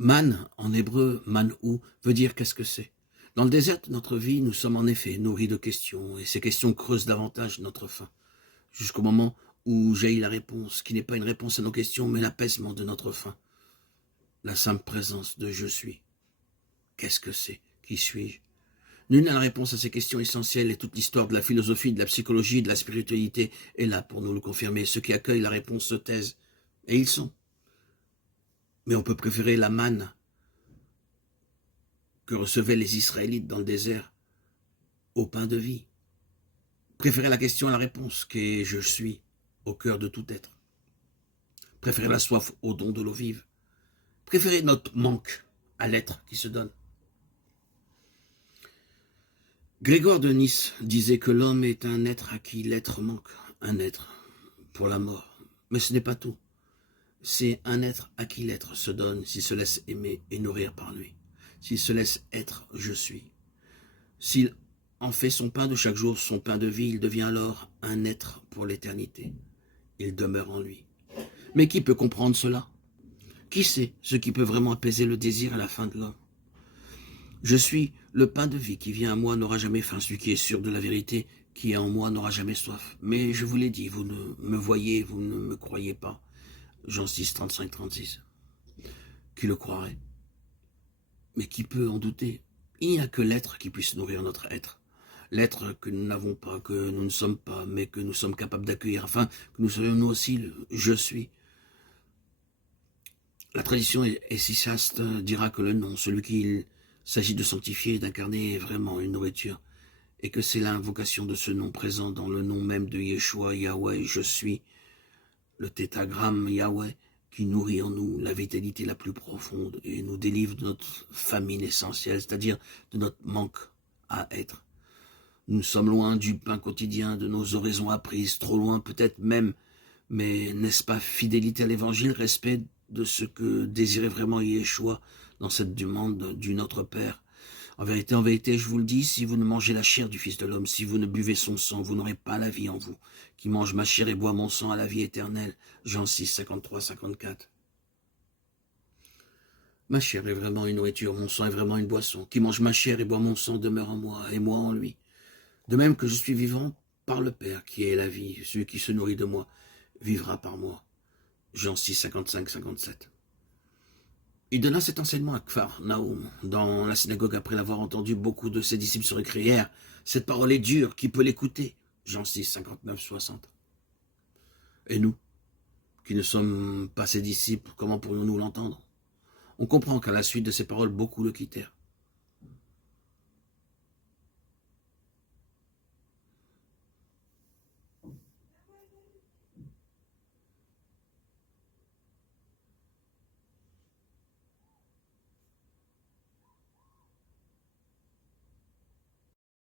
Man, en hébreu, manou, veut dire qu'est-ce que c'est. Dans le désert de notre vie, nous sommes en effet nourris de questions, et ces questions creusent davantage notre faim, jusqu'au moment où jaillit la réponse, qui n'est pas une réponse à nos questions, mais l'apaisement de notre faim. La simple présence de je suis. Qu'est-ce que c'est? Qui suis-je? Nul n'a la réponse à ces questions essentielles, et toute l'histoire de la philosophie, de la psychologie, de la spiritualité est là pour nous le confirmer. Ceux qui accueillent la réponse se taisent, et ils sont. Mais on peut préférer la manne que recevaient les Israélites dans le désert au pain de vie. Préférer la question à la réponse qu'est je suis au cœur de tout être. Préférer la soif au don de l'eau vive. Préférer notre manque à l'être qui se donne. Grégoire de Nice disait que l'homme est un être à qui l'être manque, un être pour la mort. Mais ce n'est pas tout. C'est un être à qui l'être se donne s'il se laisse aimer et nourrir par lui. S'il se laisse être je suis. S'il en fait son pain de chaque jour, son pain de vie, il devient alors un être pour l'éternité. Il demeure en lui. Mais qui peut comprendre cela? Qui sait ce qui peut vraiment apaiser le désir à la fin de l'homme? Je suis le pain de vie qui vient à moi n'aura jamais faim, celui qui est sûr de la vérité qui est en moi n'aura jamais soif. Mais je vous l'ai dit, vous ne me voyez, vous ne me croyez pas. Jean 6, 35, 36. Qui le croirait? Mais qui peut en douter? Il n'y a que l'être qui puisse nourrir notre être. L'être que nous n'avons pas, que nous ne sommes pas, mais que nous sommes capables d'accueillir, afin que nous soyons nous aussi le je suis. La tradition essiciaste dira que le nom, celui qu'il s'agit de sanctifier et d'incarner, est vraiment une nourriture, et que c'est l'invocation de ce nom présent dans le nom même de Yeshua, Yahweh, je suis, le tétragramme Yahweh, qui nourrit en nous la vitalité la plus profonde et nous délivre de notre famine essentielle, c'est-à-dire de notre manque à être. Nous sommes loin du pain quotidien, de nos oraisons apprises, trop loin peut-être même, mais n'est-ce pas fidélité à l'évangile, respect de ce que désirait vraiment Yeshua dans cette demande du Notre Père? En vérité, je vous le dis, si vous ne mangez la chair du Fils de l'homme, si vous ne buvez son sang, vous n'aurez pas la vie en vous. Qui mange ma chair et boit mon sang a la vie éternelle. Jean 6, 53, 54. Ma chair est vraiment une nourriture, mon sang est vraiment une boisson. Qui mange ma chair et boit mon sang demeure en moi, et moi en lui. De même que je suis vivant par le Père, qui est la vie, celui qui se nourrit de moi, vivra par moi. Jean 6, 55, 57. Il donna cet enseignement à Kfar Naoum, dans la synagogue, après l'avoir entendu beaucoup de ses disciples se récrièrent. Cette parole est dure, qui peut l'écouter? Jean 6, 59, 60. Et nous, qui ne sommes pas ses disciples, comment pourrions-nous l'entendre? On comprend qu'à la suite de ces paroles, beaucoup le quittèrent.